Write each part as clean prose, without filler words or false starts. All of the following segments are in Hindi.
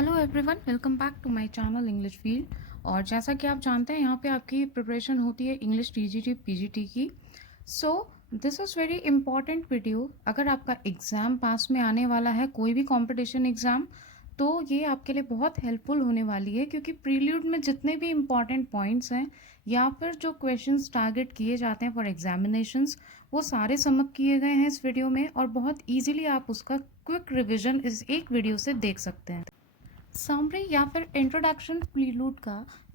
Hello everyone, welcome back to my channel English field. और जैसा कि आप जानते हैं, यहाँ पे आपकी प्रिपरेशन होती है इंग्लिश टीजीटी पीजीटी की। So this is very important video. अगर आपका एग्ज़ाम पास में आने वाला है, कोई भी कंपटीशन एग्ज़ाम, तो ये आपके लिए बहुत हेल्पफुल होने वाली है, क्योंकि प्रील्यूड में जितने भी इम्पॉर्टेंट पॉइंट्स हैं या फिर जो क्वेश्चंस टारगेट किए जाते हैं फॉर एग्जामिनेशंस, वो सारे समअप किए गए हैं इस वीडियो में, और बहुत ईजिली आप उसका क्विक रिविजन इस एक वीडियो से देख सकते हैं। समरी या फिर इंट्रोडक्शन प्रीलूड का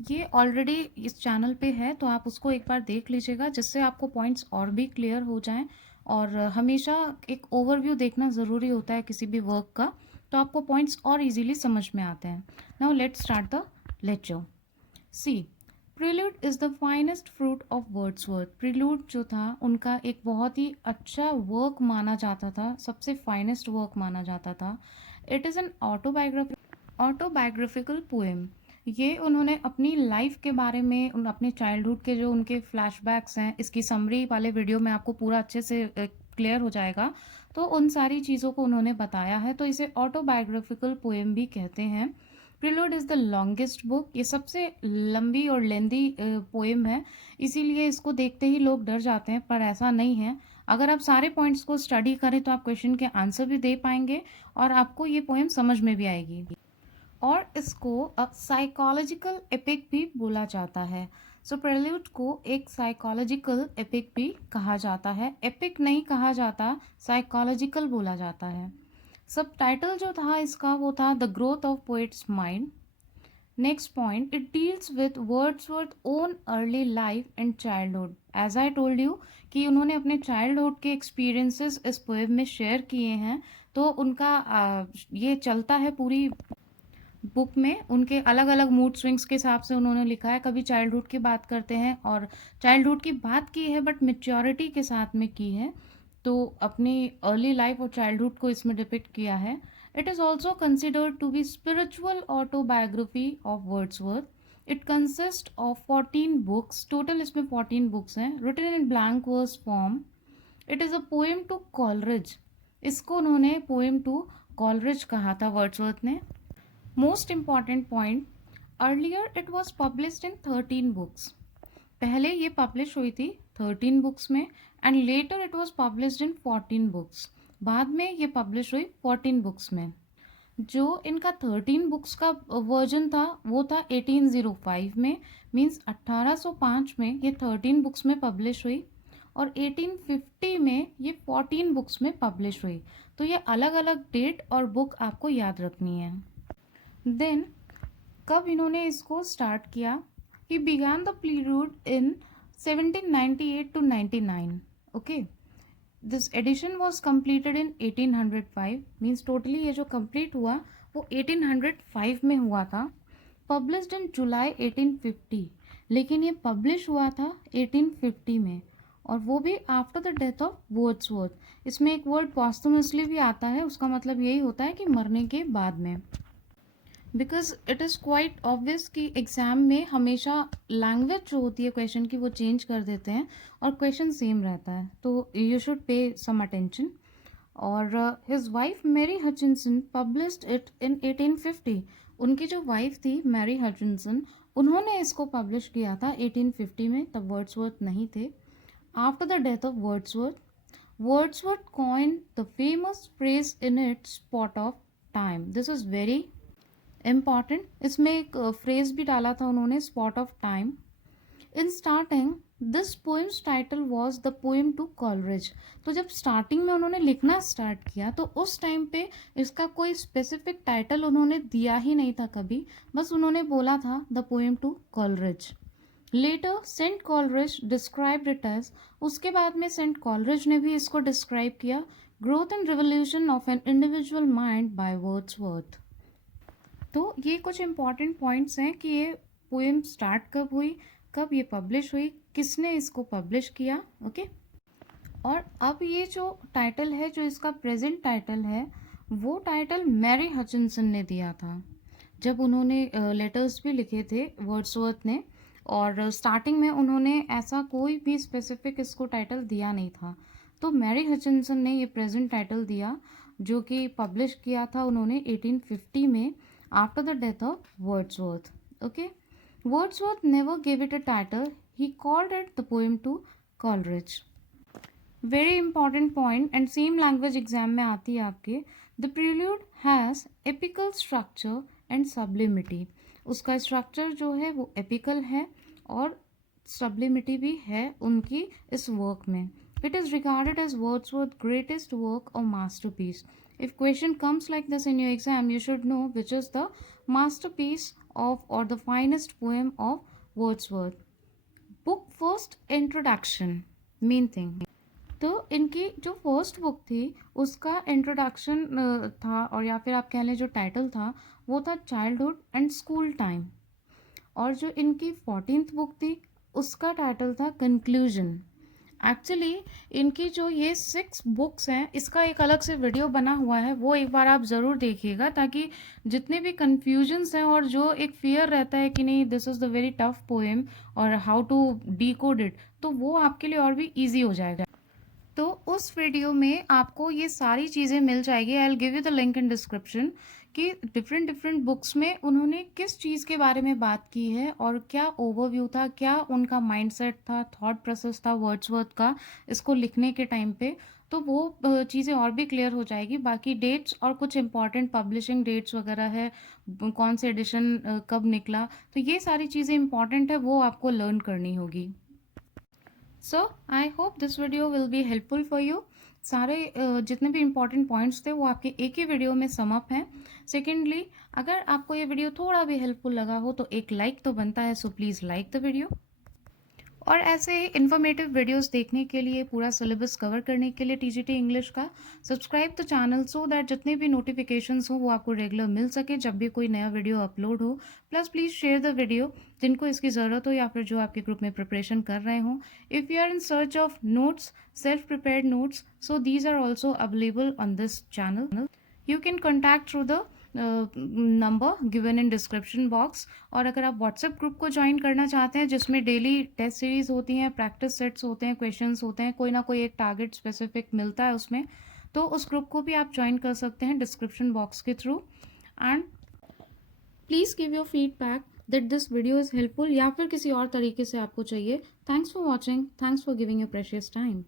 ये ऑलरेडी इस चैनल पे है, तो आप उसको एक बार देख लीजिएगा, जिससे आपको पॉइंट्स और भी क्लियर हो जाएं। और हमेशा एक ओवरव्यू देखना ज़रूरी होता है किसी भी वर्क का, तो आपको पॉइंट्स और इजीली समझ में आते हैं। Now let's start the lecture. See, prelude is the finest fruit of Wordsworth. Prelude जो था उनका एक बहुत ही अच्छा वर्क माना जाता था, सबसे फाइनेस्ट वर्क माना जाता था। It is an autobiographical poem. ये उन्होंने अपनी लाइफ के बारे में, अपने चाइल्डहुड के जो उनके फ्लैशबैक्स हैं, इसकी समरी वाले वीडियो में आपको पूरा अच्छे से क्लियर हो जाएगा। तो उन सारी चीज़ों को उन्होंने बताया है, तो इसे ऑटोबायोग्राफिकल पोएम भी कहते हैं। Prelude is the longest book. ये सबसे लंबी और लेंदी पोएम है, इसीलिए इसको देखते ही लोग डर जाते हैं, पर ऐसा नहीं है। अगर आप सारे पॉइंट्स को स्टडी करें तो आप क्वेश्चन के आंसर भी दे पाएंगे, और आपको ये पोएम समझ में भी आएगी। और इसको साइकोलॉजिकल एपिक भी बोला जाता है। सो प्रेल्यूड को एक साइकोलॉजिकल एपिक भी कहा जाता है। एपिक नहीं कहा जाता, साइकोलॉजिकल बोला जाता है। सब टाइटल जो था इसका वो था the growth of poet's mind. Next point, it deals with Wordsworth own early life and childhood. As I told you कि उन्होंने अपने चाइल्डहुड के एक्सपीरियंसेस इस पोएम में शेयर किए हैं, तो उनका ये चलता है पूरी बुक में। उनके अलग अलग मूड स्विंग्स के हिसाब से उन्होंने लिखा है। कभी चाइल्डहुड की बात करते हैं, और चाइल्डहुड की बात की है बट मेच्योरिटी के साथ में की है, तो अपनी अर्ली लाइफ और चाइल्डहुड को इसमें डिपिक्ट किया है। It is also considered to be spiritual autobiography of Wordsworth. It consist of 14 books, total इसमें 14 बुक्स हैं, written in blank verse form. It is a poem to Coleridge. इसको उन्होंने पोएम टू कॉलरिज कहा था वर्ड्सवर्थ ने। Most important point, earlier it was published in 13 books. पहले ये पब्लिश हुई थी 13 बुक्स में, and later it was published in 14 books. बाद में ये पब्लिश हुई 14 बुक्स में। जो इनका 13 बुक्स का वर्जन था वो था 1805 में, मीन्स 1805 में ये 13 बुक्स में पब्लिश हुई, और 1850 में ये 14 बुक्स में पब्लिश हुई। तो ये अलग अलग डेट और बुक आपको याद रखनी है। देन कब इन्होंने इसको स्टार्ट किया? He began the prelude in 1798 to 99। Okay, this edition was completed in 1805, means totally ये जो कंप्लीट हुआ वो 1805 में हुआ था। पब्लिश्ड इन जुलाई 1850, लेकिन ये पब्लिश हुआ था 1850 में, और वो भी after the death of Wordsworth. इसमें एक वर्ड पॉस्टमसली भी आता है, उसका मतलब यही होता है कि मरने के बाद में। Because it is quite obvious कि एग्ज़ाम में हमेशा लैंग्वेज जो होती है क्वेश्चन की वो चेंज कर देते हैं, और क्वेश्चन सेम रहता है, तो you should pay some attention. और his wife Mary Hutchinson published it in 1850। उनकी जो वाइफ थी मैरी हचिंसन, उन्होंने इसको पब्लिश किया था 1850 में, तब वर्ड्सवर्थ नहीं थे। After the death of Wordsworth coined the famous phrase in it spot of time. This is very important. इसमें एक फ्रेज भी डाला था उन्होंने, spot of time. In starting this poem's title was the poem to Coleridge. तो जब स्टार्टिंग में उन्होंने लिखना स्टार्ट किया, तो उस टाइम पे इसका कोई स्पेसिफिक टाइटल उन्होंने दिया ही नहीं था कभी, बस उन्होंने बोला था the poem to Coleridge. Later sent Coleridge described it as, उसके बाद में सेंट कॉलरिज ने भी इसको डिस्क्राइब किया, growth and revolution of an individual mind by Wordsworth. तो ये कुछ इम्पॉर्टेंट पॉइंट्स हैं कि ये पोएम स्टार्ट कब हुई, कब ये पब्लिश हुई, किसने इसको पब्लिश किया। ओके, और अब ये जो टाइटल है, जो इसका प्रेजेंट टाइटल है, वो टाइटल मैरी हचिंसन ने दिया था जब उन्होंने लेटर्स भी लिखे थे वर्ड्सवर्थ ने, और स्टार्टिंग में उन्होंने ऐसा कोई भी स्पेसिफिक इसको टाइटल दिया नहीं था, तो मैरी हचिंसन ने ये प्रेजेंट टाइटल दिया, जो कि पब्लिश किया था उन्होंने 1850 में, after the death of Wordsworth. Okay, Wordsworth never gave it a title. He called it the poem to Coleridge. Very important point and same language exam में आती है आपके. The prelude has epical structure and sublimity. उसका structure जो है वो epical है और sublimity भी है उनकी इस work में. It is regarded as Wordsworth's greatest work or masterpiece. If question comes like this in your exam, you should know which is the masterpiece of or the finest poem of Wordsworth. Book first introduction, main thing. तो इनकी जो फर्स्ट बुक थी उसका इंट्रोडक्शन था, और या फिर आप कह लें जो टाइटल था वो था चाइल्डहुड एंड स्कूल टाइम. और जो इनकी 14th बुक थी उसका टाइटल था कंक्लूजन. एक्चुअली इनकी जो ये 6 बुक्स हैं इसका एक अलग से वीडियो बना हुआ है, वो एक बार आप ज़रूर देखिएगा, ताकि जितने भी कन्फ्यूजन्स हैं और जो एक फियर रहता है कि नहीं this is the very tough poem और हाउ टू डीकोड इट, तो वो आपके लिए और भी ईजी हो जाएगा. तो उस वीडियो में आपको ये सारी चीज़ें मिल जाएगी. I will give you the link in description कि डिफरेंट बुक्स में उन्होंने किस चीज़ के बारे में बात की है और क्या ओवरव्यू था, क्या उनका माइंडसेट था, थॉट प्रोसेस था वर्ड्सवर्थ का इसको लिखने के टाइम पे. तो वो चीज़ें और भी क्लियर हो जाएगी. बाकी डेट्स और कुछ इंपॉर्टेंट पब्लिशिंग डेट्स वगैरह है, कौन से एडिशन कब निकला, तो ये सारी चीज़ें इंपॉर्टेंट है, वो आपको लर्न करनी होगी. So I hope this video will be helpful for you. सारे जितने भी इंपॉर्टेंट पॉइंट्स थे वो आपके एक ही वीडियो में सम अप हैं. सेकेंडली, अगर आपको ये वीडियो थोड़ा भी हेल्पफुल लगा हो तो एक लाइक तो बनता है, so please like the video. और ऐसे ही इन्फॉर्मेटिव वीडियोस देखने के लिए, पूरा सिलेबस कवर करने के लिए टीजीटी इंग्लिश का, subscribe the channel so that जितने भी नोटिफिकेशंस हो वो आपको रेगुलर मिल सके जब भी कोई नया वीडियो अपलोड हो. Plus please share the video जिनको इसकी ज़रूरत हो या फिर जो आपके ग्रुप में प्रिपरेशन कर रहे हों. If you are in search of notes, self prepared notes, so these are also available on this channel. You can contact through the number given in description box. और अगर आप व्हाट्सएप ग्रुप को ज्वाइन करना चाहते हैं जिसमें डेली टेस्ट सीरीज़ होती हैं, प्रैक्टिस सेट्स होते हैं, क्वेश्चंस होते हैं, कोई ना कोई एक टारगेट स्पेसिफिक मिलता है उसमें, तो उस ग्रुप को भी आप ज्वाइन कर सकते हैं डिस्क्रिप्शन बॉक्स के through. And please give your feedback that this video is helpful या फिर किसी और तरीके से आपको चाहिए. Thanks for watching, thanks for giving your precious time.